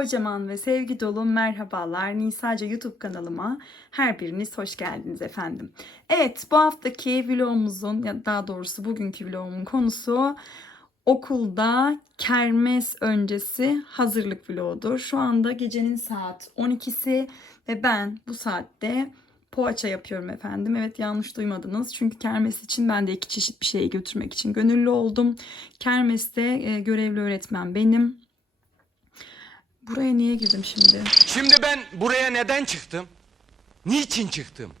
Kocaman ve sevgi dolu merhabalar. Nisaca YouTube kanalıma her biriniz hoş geldiniz efendim. Evet bu haftaki vlogumuzun ya daha doğrusu bugünkü vlogumun konusu okulda kermes öncesi hazırlık vlogudur. Şu anda gecenin saat 12'si ve ben bu saatte poğaça yapıyorum efendim. Evet yanlış duymadınız. Çünkü kermes için ben de iki çeşit bir şeyi götürmek için gönüllü oldum. Kermeste e, görevli öğretmen benim. Buraya niye girdim şimdi? Şimdi ben buraya neden çıktım? Niçin çıktım?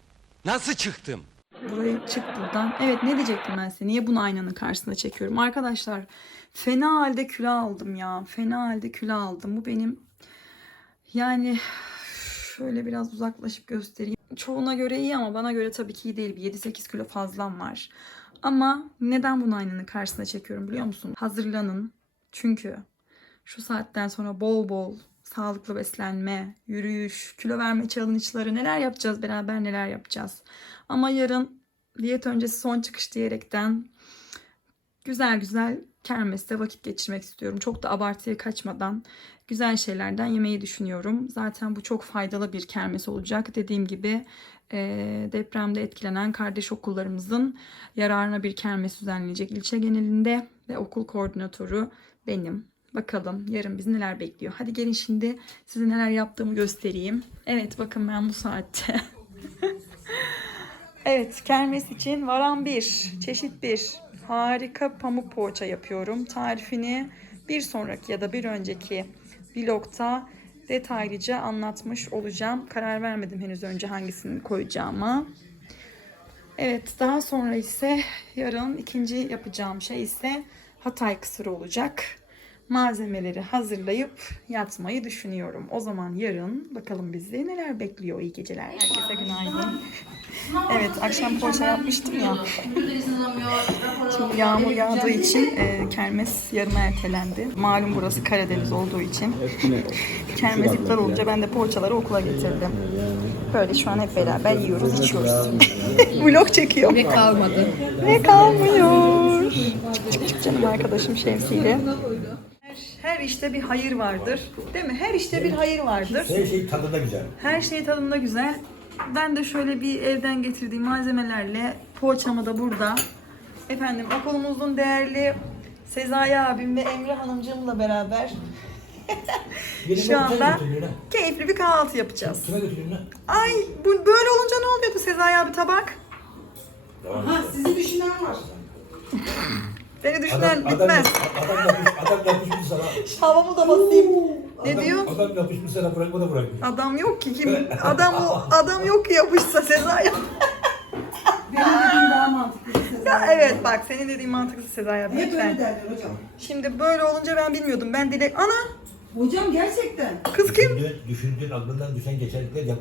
Nasıl çıktım? Burayı çık buradan. Evet ne diyecektim ben size? Niye bunu aynanın karşısına çekiyorum? Arkadaşlar fena halde kilo aldım ya. Fena halde kilo aldım. Bu benim yani şöyle biraz uzaklaşıp göstereyim. Çoğuna göre iyi ama bana göre tabii ki iyi değil. Bir 7-8 kilo fazlam var. Ama neden bunu aynanın karşısına çekiyorum biliyor musun? Hazırlanın. Çünkü şu saatten sonra bol bol sağlıklı beslenme, yürüyüş, kilo verme challenge'ları neler yapacağız beraber neler yapacağız. Ama yarın diyet öncesi son çıkış diyerekten güzel güzel kermeste vakit geçirmek istiyorum. Çok da abartıya kaçmadan güzel şeylerden yemeyi düşünüyorum. Zaten bu çok faydalı bir kermes olacak. Dediğim gibi depremde etkilenen kardeş okullarımızın yararına bir kermes düzenlenecek ilçe genelinde ve okul koordinatörü benim. Bakalım yarın bizi neler bekliyor. Hadi gelin şimdi size neler yaptığımı göstereyim. Evet bakın ben bu saatte. evet kermes için varan bir, çeşit bir harika pamuk poğaça yapıyorum. Tarifini bir sonraki ya da bir önceki vlogta detaylıca anlatmış olacağım. Karar vermedim henüz önce hangisini koyacağıma. Evet daha sonra ise yarın ikinci yapacağım şey ise Hatay kısırı olacak. Malzemeleri hazırlayıp yatmayı düşünüyorum. O zaman yarın bakalım bizi neler bekliyor. İyi geceler. Herkese günaydın. Evet akşam poğaça yapmıştım ya. Şimdi yağmur yağdığı için e, kermes yarına ertelendi. Malum burası Karadeniz olduğu için. kermes iptal olunca ben de poğaçaları okula getirdim. Böyle şu an hep beraber yiyoruz, içiyoruz. Vlog çekiyor. Ve kalmadı. Ve kalmıyor. Çık çık çık canım arkadaşım Şemsi'yle. Her, işte bir hayır vardır. Değil mi? Her işte bir hayır vardır. Her şey tadında güzel. Her şey tadında güzel. Ben de şöyle bir evden getirdiğim malzemelerle poğaçamı da burada. Efendim okulumuzun değerli Sezai abim ve Emre Hanımcığımla beraber şu anda keyifli bir kahvaltı yapacağız. Kime götürüyorsun lan? Ay bu böyle olunca ne oluyordu Sezai abi tabak? Tamam. Sizi düşünen var. Beni düşünen Adam, bitmez. adam, adam yapışmış sana. Havamı da basayım. Ne Adam- diyor? Adam yapışmış sana bırakma da bırakmıyor. Adam yok ki kim? Adam o adam yok ki yapışsa Sezai. Benim dediğim daha mantıklı. ya evet bak senin dediğin mantıklı Sezai abi. Hep öyle derler hocam. Şimdi böyle olunca ben bilmiyordum. Ben dilek ana Hocam gerçekten. kız kim? Düşündüğün, düşündüğün aklından düşen geçenlikler yap,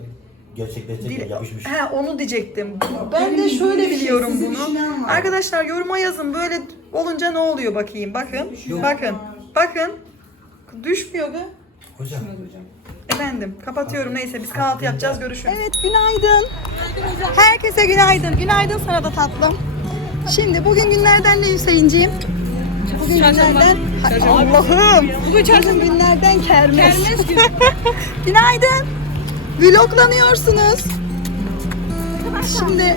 gerçekleşecek yapışmış. He onu diyecektim. Ben de şöyle şey, biliyorum bunu. Arkadaşlar yoruma yazın böyle olunca ne oluyor bakayım. Bakın. Bakın. Bakın. Düşmüyor be. Hocam. Hocam. Efendim kapatıyorum neyse biz kahvaltı yapacağız görüşürüz. Evet günaydın. Herkese günaydın. Günaydın sana da tatlım. Şimdi bugün günlerden ne Hüseyinciğim? Bugün günlerden Allah'ım. Bugün günlerden kermes. günaydın. Vloglanıyorsunuz. Şimdi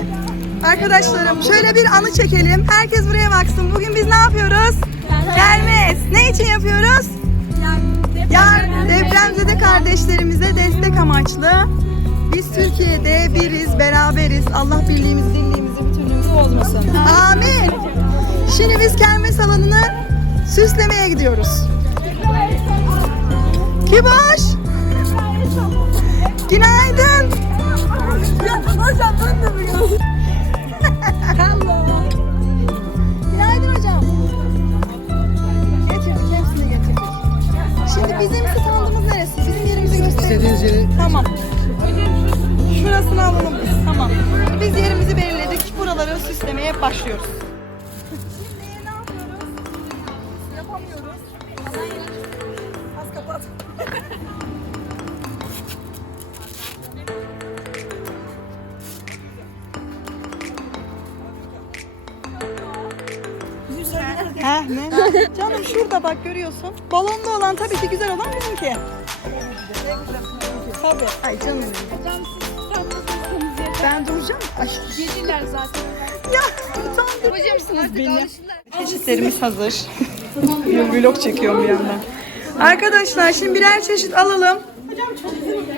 arkadaşlarım şöyle bir anı çekelim. Herkes buraya baksın. Bugün biz ne yapıyoruz? Kermes. Ne için yapıyoruz? Yar depremzede kardeşlerimize destek amaçlı. Biz Türkiye'de biriz, beraberiz. Allah birliğimizi, dirliğimizi, bütünlüğümüzü bozmasın. Amin. Şimdi biz kermes alanını süslemeye gidiyoruz. Kiboş. Günaydın. hocam ben de Günaydın hocam. Getirdik, hepsini getirdik. Şimdi bizim standımız neresi? Bizim yerimizi gösterelim. Tamam. Şurasını alalım biz. Tamam. Biz yerimizi belirledik. Buraları süslemeye başlıyoruz. Ne? Canım şurada bak görüyorsun. Balonlu olan tabii ki güzel olan bizimki. Tabii. Ay canım. Ben duracağım. Ay. Yediler zaten. Ya mısınız artık beni? Çeşitlerimiz hazır. Vlog çekiyorum bir yandan. Arkadaşlar şimdi birer çeşit alalım.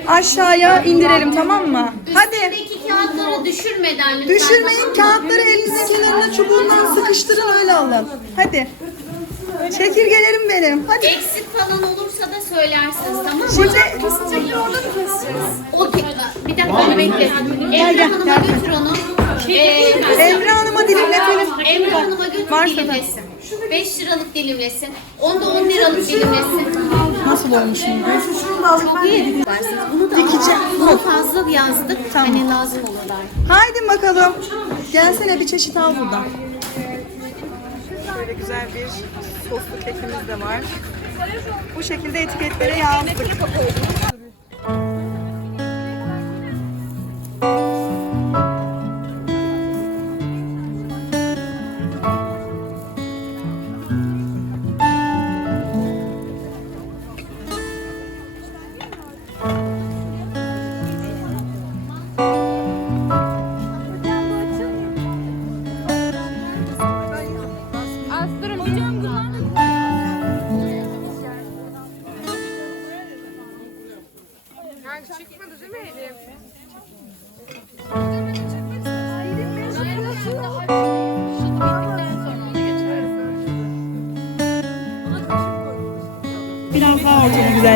Aşağıya indirelim tamam mı? Hadi. Üstündeki kağıtları düşürmeden lütfen. Düşürmeyin kağıtları elinizin kenarına çubuğundan sıkıştırın öyle alın. Hadi. Çekirgelerim benim. Hadi. Eksik falan olursa da söylersiniz tamam mı? Şimdi O bir dakika bir bekle. Emre Hanım'a götür onu. Ee, Emre Hanım'a dilimletelim. Emre Hanım'a götür Varsa da. dilimlesin. 5 liralık dilimlesin. Onda 10 liralık dilimlesin. Nasıl olmuş şimdi? Çok iyi. Varsınız. Bunu da Dikeceğim. Bunu fazla yazdık. Tamam. Hani lazım olurlar. Haydi bakalım. Gelsene bir çeşit al buradan. Böyle güzel bir soslu kekimiz de var. Bu şekilde etiketlere yazdık.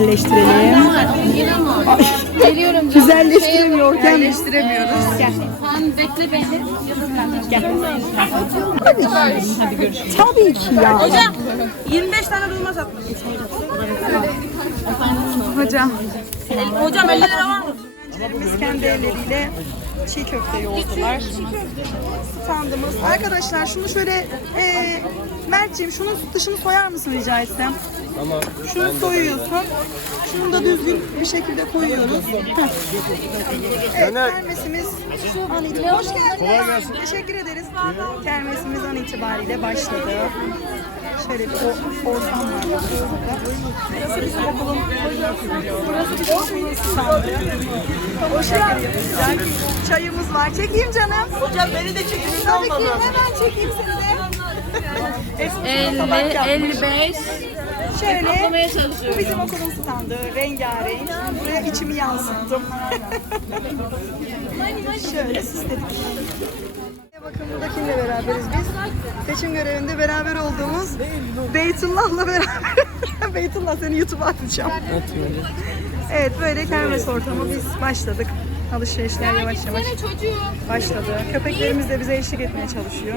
Ortamı güzelleştirelim. Geliyorum. Güzelleştiremiyorken Yerleştiremiyoruz. Gel. Sen bekle beni. tabii ki ya. Hocam 25 tane duyma satmış. hocam. Hocam 50 lira var mı? Öğrencilerimiz kendi elleriyle çiğ köfte yoğurdular. Standımız. Arkadaşlar şunu şöyle e, Mert'ciğim şunun dışını soyar mısın rica etsem? Tamam. Şunu soyuyorsun. Şunu da düzgün bir şekilde koyuyoruz. Heh. Evet, kermesimiz an itibariyle. Hoş geldiniz. Teşekkür ederiz. Kermesimiz an itibariyle başladı. Şöyle bir o- ortam var. Burası bizim okulun Burası bizim okulun standı. Şekilde yapacak. Çayımız var. Çekeyim canım. Hocam beni de çekin. Tabii ki hemen çekeyim seni de. Eski tabak yapmış. 55. Şöyle bu bizim okulun standı rengarenk. Buraya içimi yansıttım. Şöyle süsledik. Bakın burada kimle beraberiz biz? Seçim görevinde beraber olduğumuz Beytullah'la beraber. Beytullah seni YouTube'a atacağım. Evet böyle kermes ortamı biz başladık. Alışverişler yavaş yavaş başladı. Köpeklerimiz de bize eşlik etmeye çalışıyor.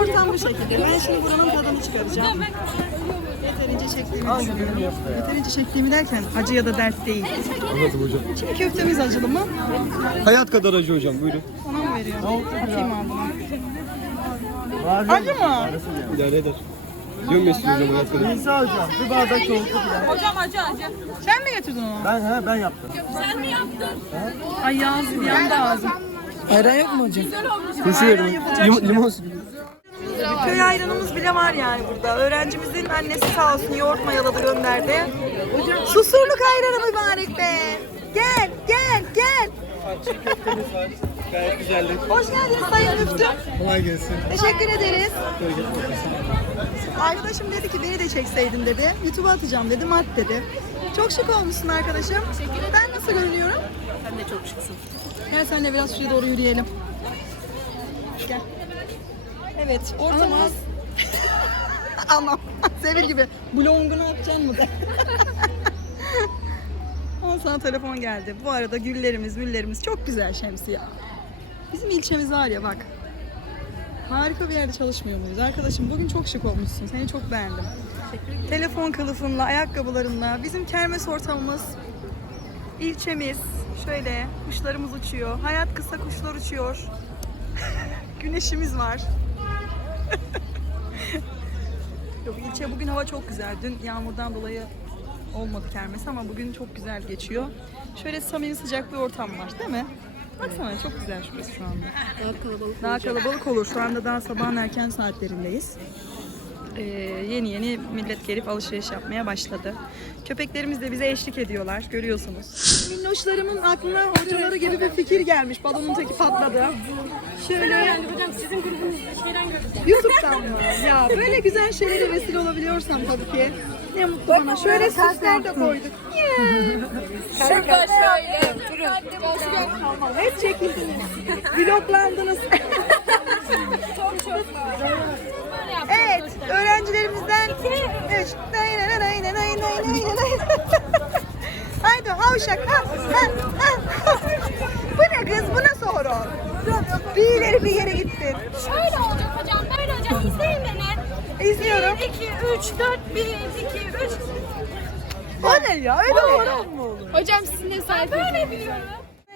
Ortam bu şekilde. Ben şimdi buranın tadını çıkaracağım. Yeterince çektiğimi düşünüyorum. Yeterince çektiğimi derken acı ya da dert değil. Anladım hocam. Çiğ köftemiz acılı mı? Hayat kadar acı hocam buyurun. Sana mı veriyor? Atayım ağzıma. Acı mı? İdare eder. Diyorum ya size hocam hayat kadar. İsa hocam bir bardak soğukluk ya. Sen mi getirdin onu? Ben he ben yaptım. Ay Yazı yandı ağzım. Ayran yok mu hocam? Turşu verin. Lim limon. Köy ayranımız bile var yani burada. Öğrencimizin annesi sağ olsun yoğurt mayaladı gönderdi. Susurluk ayranı mübarek be. Gel gel gel. Gayet güzeldi. Hoş geldiniz Sayın Müftü. Kolay gelsin. Teşekkür ederiz. Arkadaşım dedi ki beni de çekseydin dedi. YouTube'a atacağım dedim at dedi. Çok şık olmuşsun arkadaşım. Ben nasıl görünüyorum? De çok şıksın. Gel senle biraz şuraya doğru yürüyelim. Gel. Evet ortamız... Anam. Sevil gibi. Blongunu atacaksın mı de. Ama sana telefon geldi. Bu arada güllerimiz, müllerimiz çok güzel şemsiye. Bizim ilçemiz var ya bak. Harika bir yerde çalışmıyor muyuz? Arkadaşım bugün çok şık olmuşsun. Seni çok beğendim. Telefon kılıfınla, ayakkabılarınla, bizim kermes ortamımız, ilçemiz. Şöyle kuşlarımız uçuyor. Hayat kısa kuşlar uçuyor. Güneşimiz var. Yok ilçe bugün hava çok güzel. Dün yağmurdan dolayı olmadı kermes ama bugün çok güzel geçiyor. Şöyle samimi sıcak bir ortam var değil mi? Baksana çok güzel şurası şu anda. Daha kalabalık Daha kalabalık olur. Şu anda daha sabahın erken saatlerindeyiz. Ee, yeni yeni millet gelip alışveriş yapmaya başladı. Köpeklerimiz de bize eşlik ediyorlar. Görüyorsunuz. Minnoşlarımın aklına hocaları gibi bir fikir gelmiş. Balonun teki patladı. Şöyle Hocam sizin grubunuz şeyden gördüm. YouTube'dan mı? Ya böyle güzel şeylere vesile olabiliyorsam tabii ki. Ne mutlu bana. Şöyle süsler de koyduk. Şurada şöyle. Hep çekildiniz. Vloglandınız. Evet, öğrencilerimizden 3. Haydi havşak. Ha, ha, ha. Bu ne kız? Bu nasıl horon? Bir ileri bir yere gittin. Şöyle olacak hocam. Böyle hocam izleyin beni. İzliyorum. 2, 3, 4, 1, 2, 3. O ne ya? Öyle horon mu olur? Hocam sizin de sahip. Böyle biliyorum.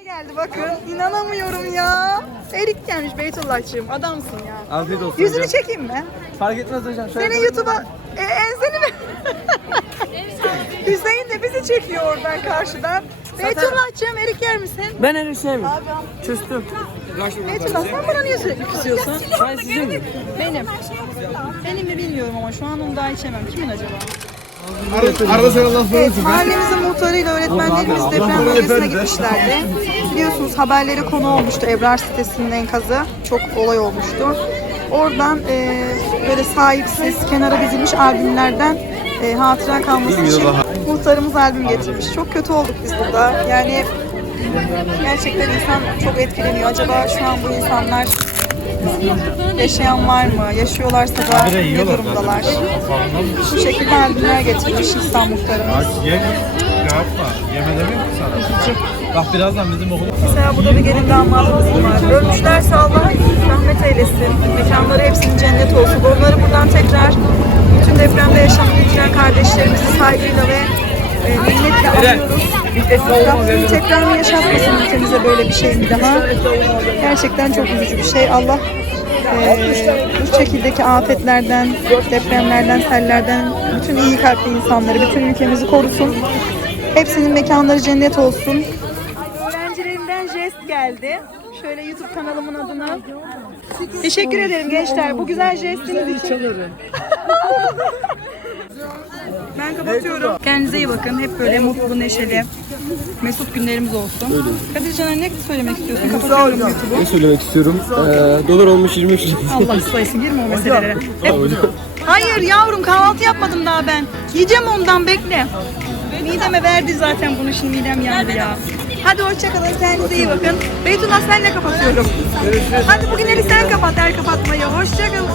Geldi bakın. İnanamıyorum ya. Erik gelmiş Beytullah'cığım. Adamsın ya. Afiyet olsun Yüzünü hocam. çekeyim mi? Fark etmez hocam. Şöyle Seni YouTube'a e, enseni mi? Hüseyin de bizi çekiyor oradan karşıdan. Beytullah'cığım erik yer misin? Ben öyle sevmiyorum. Küstüm. Beytullah sen bana niye sürekli küsüyorsun? Ben sizin mi? Benim. Benim mi bilmiyorum ama şu an onu daha içemem. Kimin acaba? Arada sana laf Evet, mahallemizin muhtarıyla öğretmenlerimiz deprem bölgesine gitmişlerdi. Biliyorsunuz haberleri konu olmuştu Ebrar sitesinin enkazı. Çok olay olmuştu. Oradan e, böyle sahipsiz, kenara dizilmiş albümlerden e, hatıra kalması için muhtarımız albüm getirmiş. Çok kötü olduk biz burada. Yani gerçekten insan çok etkileniyor. Acaba şu an bu insanlar yaşayan var mı? Yaşıyorlarsa da ne durumdalar? Bu şekilde albümler getirmiş İstanbul muhtarımız. Bak birazdan bizim okul. Mesela burada bir gelin damadımız var. Ölmüşlerse Allah rahmet eylesin. Mekanları hepsinin cennet olsun. Onları buradan tekrar bütün depremde yaşamını yitiren kardeşlerimizi saygıyla ve e, minnetle anıyoruz. Rabbim tekrar yaşatmasın ülkemize böyle bir şey bir daha. Gerçekten çok üzücü bir şey. Allah e, bu şekildeki afetlerden, depremlerden, sellerden bütün iyi kalpli insanları, bütün ülkemizi korusun. Hepsinin mekanları cennet olsun. Öğrencilerimden jest geldi. Şöyle YouTube kanalımın adına. Teşekkür ederim gençler. Bu güzel jestiniz için. Ben kapatıyorum. Kendinize iyi bakın. Hep böyle mutlu, neşeli, mesut günlerimiz olsun. Kadir Caner ne söylemek istiyorsun? Kapatıyorum YouTube'u. Ne söylemek istiyorum? Ee, dolar olmuş 23 lira. Allah sayısın girme o meselelere. Hep Hayır yavrum kahvaltı yapmadım daha ben. Yiyeceğim ondan bekle. Mideme verdi zaten bunu şimdi midem yandı ya. Hadi hoşçakalın kendinize iyi bakın. Beytullah senle kapatıyorum. Hadi bugünleri sen kapat her kapatmayı. Hoşçakalın.